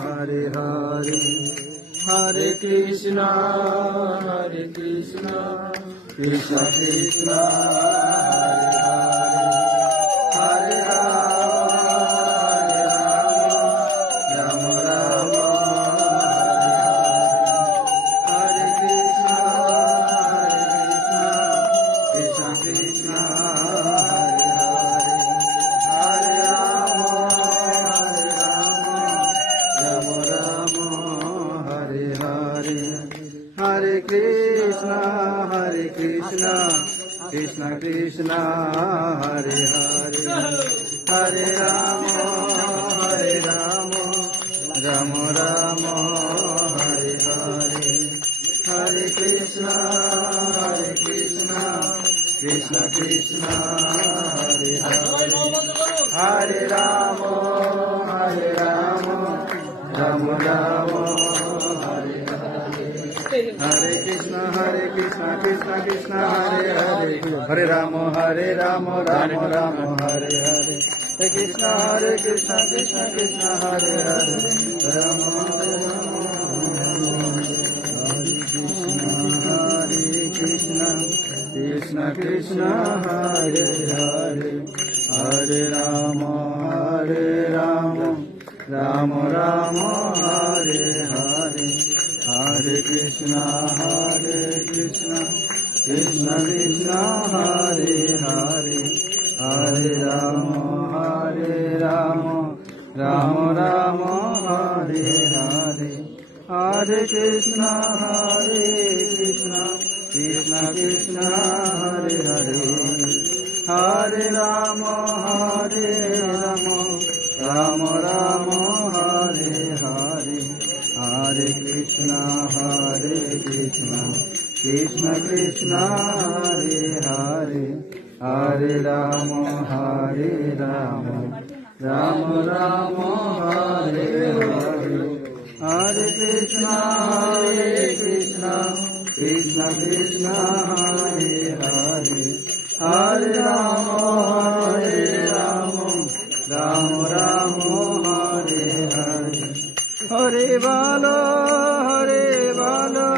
হরে হরে, হরে কৃষ্ণ কৃষ্ণ কৃষ্ণ হরে হরে, হরে রাম রাম হরে কৃষ্ণ কৃষ্ণ কৃষ্ণ হরে হরে, হরে রাম রাম রাম হরে হরে, হরে কৃষ্ণ কৃষ্ণ কৃষ্ণ হরে হরে, হরে রাম রাম রাম হরে হরে, হরে কৃষ্ণ কৃষ্ণ কৃষ্ণ হরে হরে, হরে রাম রাম রাম হরে হরে, হরে কৃষ্ণ কৃষ্ণ কৃষ্ণ হরে হরে, হরে রাম রাম রাম হরে হরে, হরে কৃষ্ণ কৃষ্ণ কৃষ্ণ হরে হরে, রাম হরে কৃষ্ণ কৃষ্ণ কৃষ্ণ হরে হরে, হরে রাম রাম রাম হরে হরে, হরে কৃষ্ণ কৃষ্ণ কৃষ্ণ হরে হরে, হরে রাম রাম রাম হরে হরে, হরে কৃষ্ণ কৃষ্ণ কৃষ্ণ হরে হরে, হরে রাম রাম রাম হরে হরে, হরে কৃষ্ণ কৃষ্ণ কৃষ্ণ হরে হরে, হরে রাম রাম রাম হরে হরে, হরে কৃষ্ণ কৃষ্ণ কৃষ্ণ হরে হরে, হরে রাম রাম রাম হরে হরে, হরে বলো হরে বলো